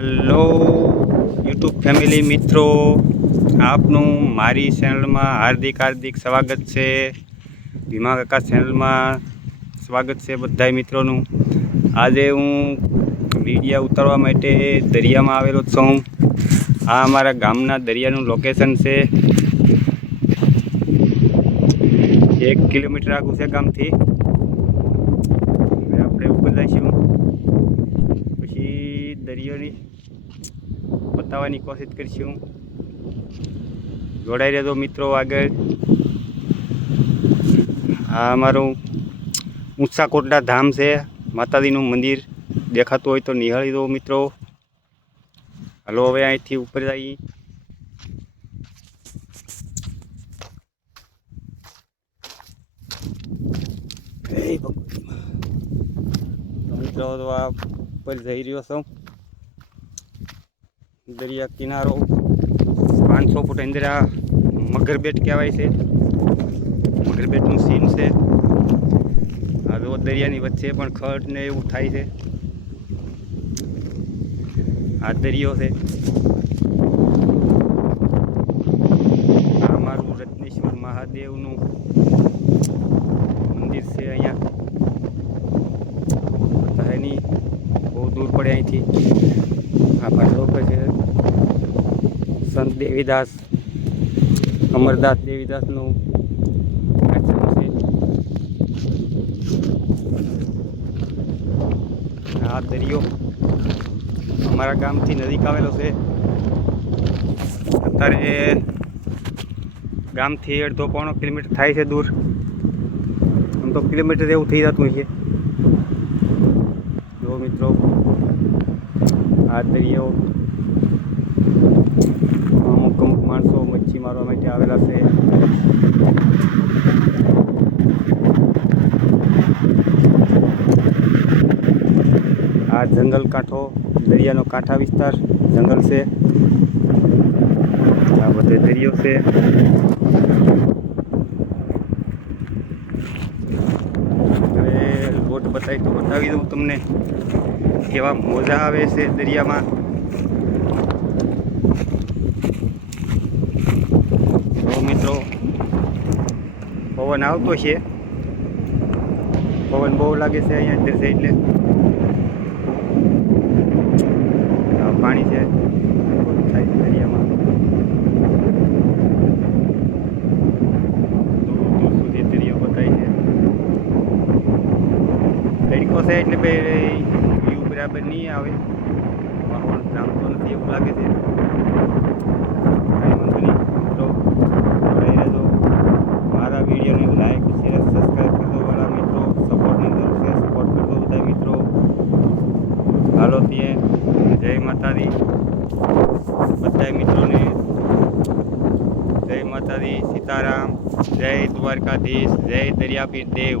Hello YouTube family મિત્રો, આપનું મારી ચેનલમાં હાર્દિક સ્વાગત છે. ભીમા કાકા ચેનલમાં સ્વાગત છે બધા મિત્રોનું. આજે હું વિડીયો ઉતારવા માટે દરિયામાં આવેલો છું. આ અમારા ગામના દરિયાનું લોકેશન છે. 1 કિલોમીટર આગળ છે ગામથી. હવે આપણે ઉપર જઈશું, પછી દરિયાની બતાવવાની કોશિશ કરીશું. જોડાઈ રહેજો મિત્રો આગળ. આ અમારું ઊંચા કોટડા ધામ છે, માતાજીનું મંદિર દેખાતું હોય તો નિહાળી દો મિત્રો. હાલો હવે અહીંથી ઉપર જઈએ. મિત્રો તો આ ઉપર જઈ રહ્યો છું. દરિયા કિનારો 500 ફૂટ અંદર આ મગરબેટ કહેવાય છે. મગરબેટનું સીન છે. આ જો દરિયાની વચ્ચે પણ ખડ ને એવું થાય છે. આ દરિયો છે. આ અમારું રત્નેશ્વર મહાદેવનું મંદિર છે. અહીંયા એની બહુ દૂર પડે અહીંથી. આ પાછળ ઉપર છે સંત દેવીદાસ, અમરદાસ દેવીદાસનું આશ્રમ છે. આ દરિયો અમારા ગામથી નજીક આવેલો છે. અત્યારે ગામથી 1.5 કિલોમીટર થાય છે દૂર. આમ તો કિલોમીટર એવું થઈ જતું હોય છે. જો મિત્રો આ દરિયો, અમુક માણસો મચ્છી મારવા માટે આવેલા છે. આ જંગલ કાંઠો, દરિયાનો કાંઠા વિસ્તાર જંગલ છે. આ બધો દરિયો છે. હવે બોટ બતાવી દઉં તમને કેવા મોજા આવે છે દરિયામાં. તો મિત્રો પવન આવતો છે. પવન બહુ લાગે છે અહીંયા અંદર છે એટલે. પાણી છે થાય દરિયામાં. દૂર સુધી દરિયો બતાય છે. તડકો છે એટલે વ્યૂ બરાબર નહીં આવે. માહોલ જામતો નથી એવું લાગે છે. મારા વિડીયોને લાઈક, શેર, સબસ્ક્રાઈબ કરજો વાળા મિત્રો. સપોર્ટની જરૂર છે, સપોર્ટ કરજો બધા મિત્રો. હાલો ત્યાં જય માતાજી બધા મિત્રોને. જય માતાજી, સીતારામ, જય દ્વારકાધીશ, જય દરિયાપીર દેવ.